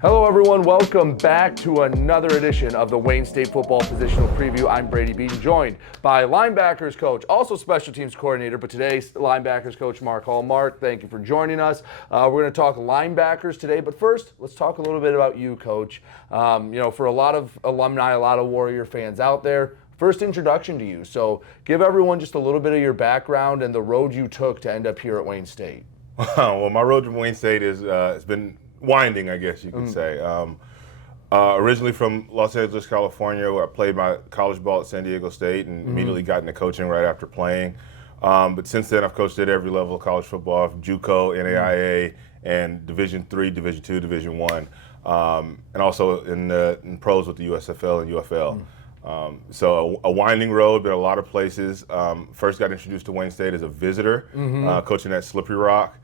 Hello everyone, welcome back to another edition of the Wayne State Football Positional Preview. I'm Brady Beedon, joined by Linebackers Coach, also Special Teams Coordinator, but today's Linebackers Coach Marc Hull. Marc, thank you for joining us. We're going to talk linebackers today, but first, let's talk a little bit about you, Coach. For a lot of alumni, a lot of Warrior fans out there, first introduction to you. So give everyone just a little bit of your background and the road you took to end up here at Wayne State. Well, my road to Wayne State has been winding, I guess you could say. Originally from Los Angeles, California, where I played my college ball at San Diego State and immediately got into coaching right after playing. But since then, I've coached at every level of college football, from JUCO, NAIA, and Division III, Division II, Division I, and also in pros with the USFL and UFL. So a winding road, been a lot of places. First got introduced to Wayne State as a visitor, coaching at Slippery Rock.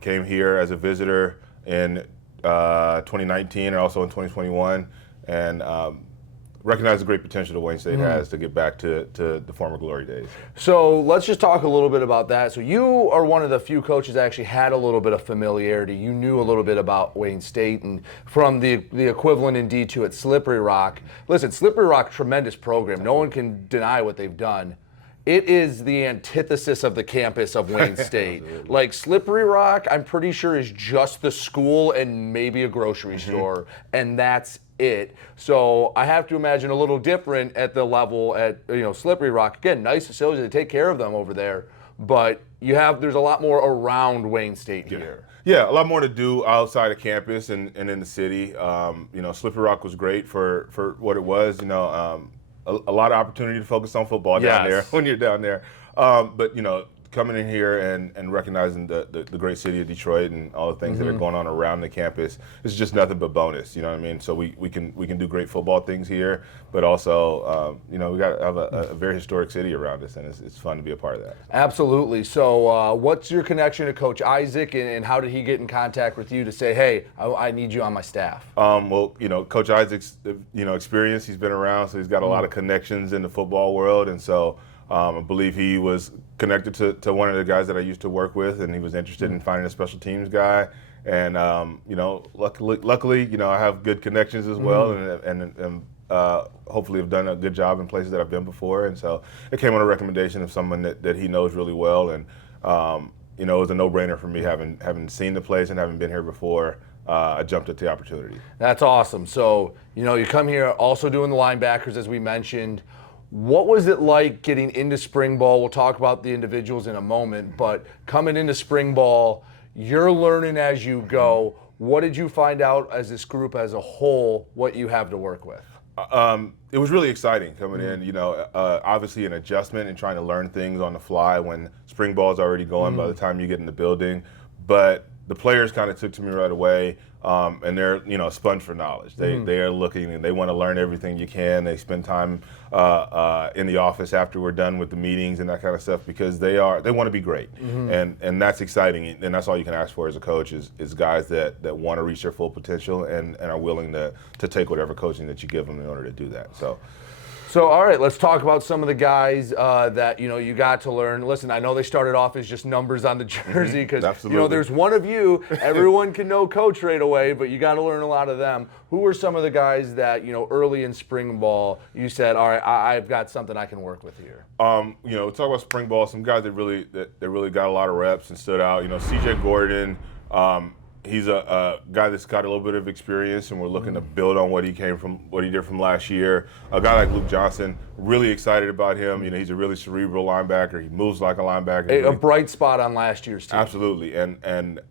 Came here as a visitor in 2019 and also in 2021, and recognize the great potential that Wayne State has to get back to the former glory days. So let's just talk a little bit about that. So you are one of the few coaches that actually had a little bit of familiarity. You knew a little bit about Wayne State and from the equivalent in D2 at Slippery Rock. Listen, Slippery Rock, tremendous program. No one can deny what they've done. It is the antithesis of the campus of Wayne State. Like Slippery Rock, I'm pretty sure is just the school and maybe a grocery store, and that's it. So I have to imagine a little different at the level at Slippery Rock. Again, nice facilities, they take care of them over there, but there's a lot more around Wayne State here. Yeah, a lot more to do outside of campus and in the city. Slippery Rock was great for what it was. A lot of opportunity to focus on football down there when you're down there. But coming in here and recognizing the great city of Detroit and all the things that are going on around the campus, it's just nothing but bonus. You know what I mean? So we can do great football things here, but also we got to have a very historic city around us, and it's fun to be a part of that. Absolutely. So what's your connection to Coach Isaac, and how did he get in contact with you to say, hey, I need you on my staff? Coach Isaac's experience. He's been around, so he's got a lot of connections in the football world, and so. I believe he was connected to one of the guys that I used to work with, and he was interested in finding a special teams guy. And luckily, I have good connections as well, and hopefully have done a good job in places that I've been before. And so it came on a recommendation of someone that he knows really well, and it was a no-brainer for me having seen the place and having been here before. I jumped at the opportunity. That's awesome. So you come here also doing the linebackers, as we mentioned. What was it like getting into spring ball? We'll talk about the individuals in a moment, but coming into spring ball, you're learning as you go. What did you find out as this group as a whole, what you have to work with? It was really exciting coming in, obviously an adjustment and trying to learn things on the fly when spring ball is already going by the time you get in the building. But the players kind of took to me right away, and they're a sponge for knowledge. They are looking and they want to learn everything you can. They spend time in the office after we're done with the meetings and that kind of stuff because they want to be great, and that's exciting. And that's all you can ask for as a coach is guys that want to reach their full potential and are willing to take whatever coaching that you give them in order to do that. So, all right, let's talk about some of the guys that, you got to learn. Listen, I know they started off as just numbers on the jersey because, there's one of you. Everyone can know Coach right away, but you got to learn a lot of them. Who were some of the guys that, early in spring ball, you said, all right, I've got something I can work with here? Talk about spring ball, some guys that really got a lot of reps and stood out. CJ Gordon, he's a guy that's got a little bit of experience, and we're looking to build on what he did from last year. A guy like Luke Johnson, really excited about him. He's a really cerebral linebacker. He moves like a linebacker. A bright spot on last year's team. Absolutely, and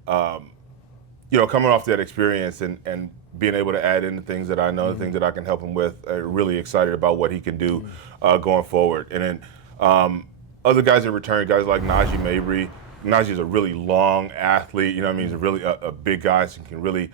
coming off that experience and being able to add in the things that I know, the things that I can help him with, really excited about what he can do going forward. And then other guys that return, guys like Najee Mabry. Najee's a really long athlete, he's a really a big guy, so he can really,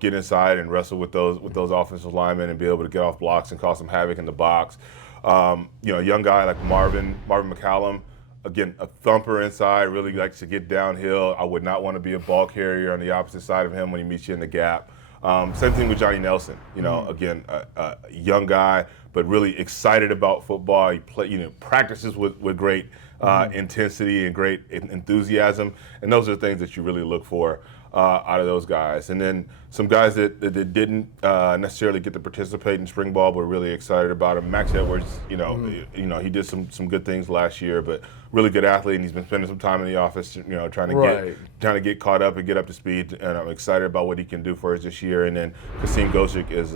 get inside and wrestle with those offensive linemen and be able to get off blocks and cause some havoc in the box. A young guy like Marvin McCallum, again, a thumper inside, really likes to get downhill. I would not want to be a ball carrier on the opposite side of him when he meets you in the gap. Same thing with Johnny Nelson, again, a young guy, but really excited about football. He practices with great intensity and great enthusiasm, and those are the things that you really look for out of those guys. And then some guys that didn't necessarily get to participate in spring ball, but we're really excited about him. Max Edwards, he did some good things last year, but really good athlete, and he's been spending some time in the office, trying to get caught up and get up to speed. And I'm excited about what he can do for us this year. And then Kasim Gosick is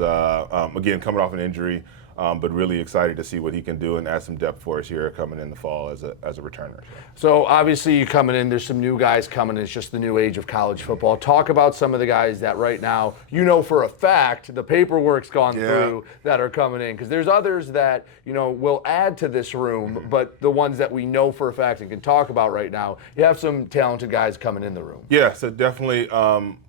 again coming off an injury. But really excited to see what he can do and add some depth for us here coming in the fall as a returner. So obviously you coming in, there's some new guys coming. It's just the new age of college football. Talk about some of the guys that right now, for a fact, the paperwork's gone through that are coming in. Because there's others that, will add to this room, but the ones that we know for a fact and can talk about right now, you have some talented guys coming in the room. Yeah, so definitely.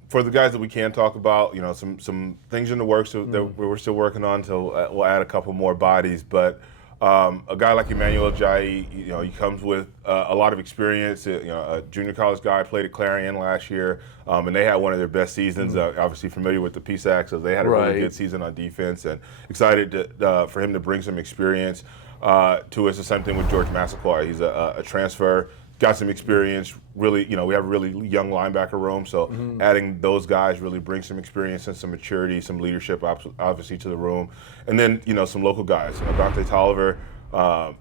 For the guys that we can talk about, some things in the works that we're still working on, so we'll add a couple more bodies. But a guy like Emmanuel Ajayi, he comes with a lot of experience. A junior college guy, played at Clarion last year, and they had one of their best seasons. Obviously familiar with the PSAC, so they had a really good season on defense, and excited for him to bring some experience to us. The same thing with George Massaquoi. He's a transfer. Got some experience, really, we have a really young linebacker room, so adding those guys really brings some experience and some maturity, some leadership, obviously, to the room. And then, some local guys, Dante Tolliver, a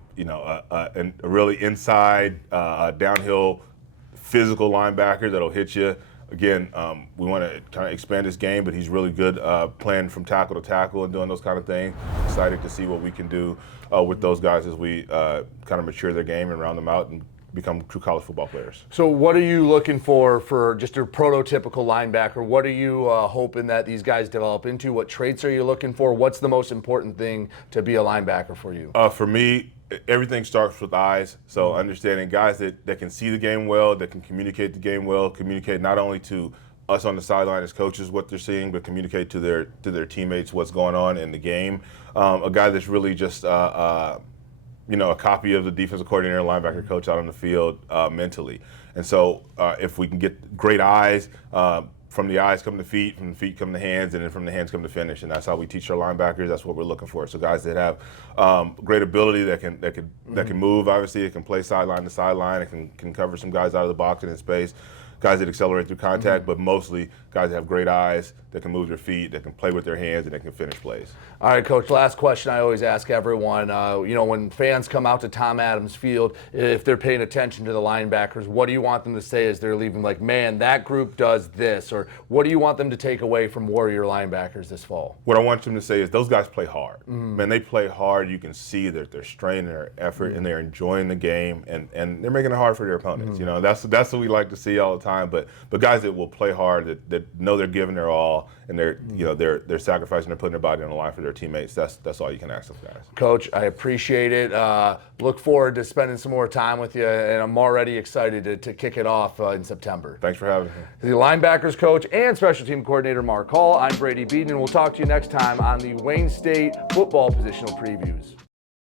really inside, downhill, physical linebacker that'll hit you. Again, we want to kind of expand his game, but he's really good playing from tackle to tackle and doing those kind of things. Excited to see what we can do with those guys as we kind of mature their game and round them out and become true college football players. So what are you looking for just a prototypical linebacker? What are you hoping that these guys develop into? What traits are you looking for? What's the most important thing to be a linebacker for you? For me, everything starts with eyes. So understanding guys that can see the game well, that can communicate the game well, communicate not only to us on the sideline as coaches what they're seeing, but communicate to their teammates what's going on in the game. A guy that's really just a copy of the defensive coordinator and linebacker coach out on the field mentally. And so if we can get great eyes, from the eyes come the feet, from the feet come the hands, and then from the hands come the finish. And that's how we teach our linebackers. That's what we're looking for. So guys that have great ability, that can move, obviously, that can play sideline to sideline, that can cover some guys out of the box and in space. Guys that accelerate through contact, but mostly guys that have great eyes, that can move their feet, that can play with their hands, and that can finish plays. All right, Coach, last question I always ask everyone. When fans come out to Tom Adams Field, if they're paying attention to the linebackers, what do you want them to say as they're leaving? Like, man, that group does this. Or what do you want them to take away from Warrior linebackers this fall? What I want them to say is those guys play hard. Man, they play hard. You can see that they're straining their effort, and they're enjoying the game, and they're making it hard for their opponents. That's what we like to see all the time. But guys that will play hard, that know they're giving their all, and they're sacrificing, they're putting their body on the line for their teammates. That's all you can ask of guys. Coach, I appreciate it. Look forward to spending some more time with you, and I'm already excited to kick it off in September. Thanks for having me. The Linebackers Coach and Special Team Coordinator Marc Hull. I'm Brady Beedon, and we'll talk to you next time on the Wayne State Football Positional Previews.